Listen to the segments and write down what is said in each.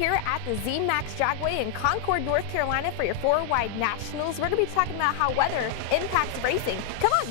here at the Z-Max Dragway in Concord, North Carolina for your 4-Wide Nationals. We're going to be talking about how weather impacts racing. Come on!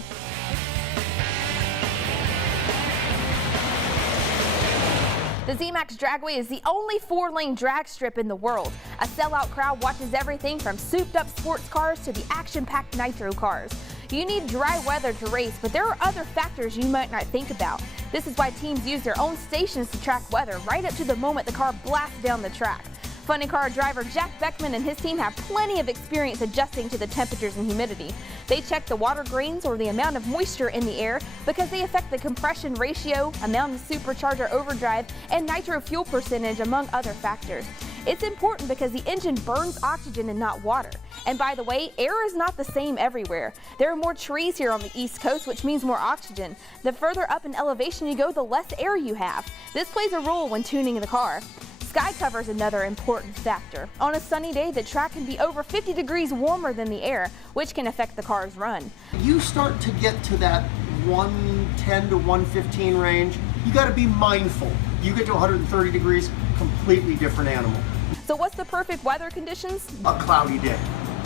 The Z-Max Dragway is the only 4-lane drag strip in the world. A sellout crowd watches everything from souped-up sports cars to the action-packed nitro cars. You need dry weather to race, but there are other factors you might not think about. This is why teams use their own stations to track weather right up to the moment the car blasts down the track. Funny car driver Jack Beckman and his team have plenty of experience adjusting to the temperatures and humidity. They check the water grains or the amount of moisture in the air because they affect the compression ratio, amount of supercharger overdrive, and nitro fuel percentage, among other factors. It's important because the engine burns oxygen and not water. And by the way, air is not the same everywhere. There are more trees here on the East Coast, which means more oxygen. The further up in elevation you go, the less air you have. This plays a role when tuning the car. Sky cover is another important factor. On a sunny day, the track can be over 50 degrees warmer than the air, which can affect the car's run. You start to get to that 110 to 115 range, you got to be mindful. You get to 130 degrees, completely different animal. So what's the perfect weather conditions? A cloudy day,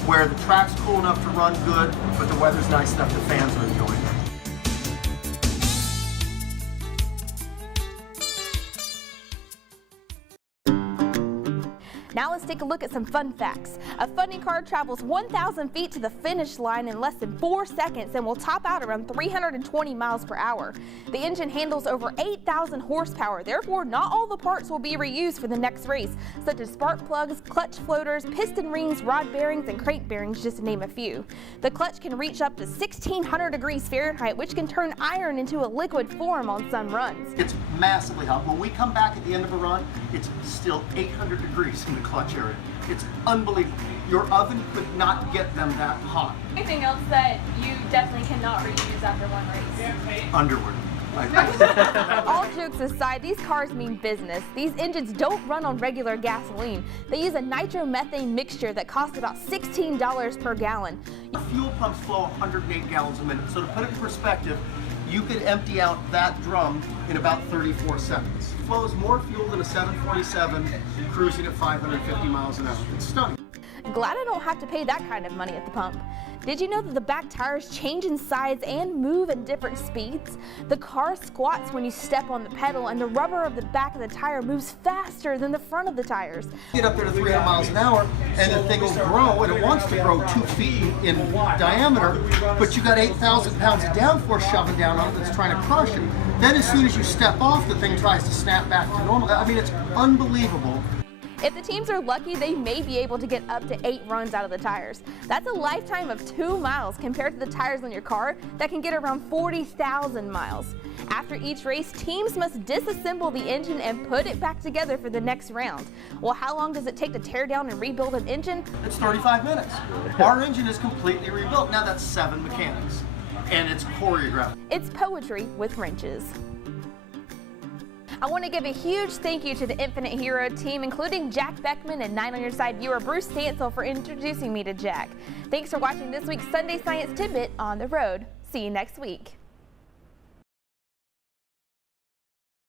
where the track's cool enough to run good, but the weather's nice enough the fans are enjoying it. Now let's take a look at some fun facts. A funny car travels 1,000 feet to the finish line in less than 4 seconds and will top out around 320 miles per hour. The engine handles over 8,000 horsepower, therefore not all the parts will be reused for the next race, such as spark plugs, clutch floaters, piston rings, rod bearings, and crank bearings, just to name a few. The clutch can reach up to 1,600 degrees Fahrenheit, which can turn iron into a liquid form on some runs. It's massively hot. When we come back at the end of a run, it's still 800 degrees in the clutch area. It's unbelievable. Your oven could not get them that hot. Anything else that you definitely cannot reuse after one race? Underwear. All jokes aside, these cars mean business. These engines don't run on regular gasoline. They use a nitromethane mixture that costs about $16 per gallon. Fuel pumps flow 108 gallons a minute. So to put it in perspective, you could empty out that drum in about 34 seconds. It flows more fuel than a 747 cruising at 550 miles an hour. It's stunning. Glad I don't have to pay that kind of money at the pump. Did you know that the back tires change in size and move at different speeds? The car squats when you step on the pedal, and the rubber of the back of the tire moves faster than the front of the tires. Get up there to 300 miles an hour, and the thing will grow, and it wants to grow 2 feet in diameter, but you got 8,000 pounds of downforce shoving down on it that's trying to crush it. Then as soon as you step off, the thing tries to snap back to normal. I mean, it's unbelievable. If the teams are lucky, they may be able to get up to 8 runs out of the tires. That's a lifetime of 2 miles compared to the tires on your car that can get around 40,000 miles. After each race, teams must disassemble the engine and put it back together for the next round. Well, how long does it take to tear down and rebuild an engine? It's 35 minutes. Our engine is completely rebuilt. Now that's 7 mechanics, and it's choreographed. It's poetry with wrenches. I want to give a huge thank you to the Infinite Hero team, including Jack Beckman and 9 on Your Side viewer Bruce Stansel for introducing me to Jack. Thanks for watching this week's Sunday Science Tidbit on the road. See you next week.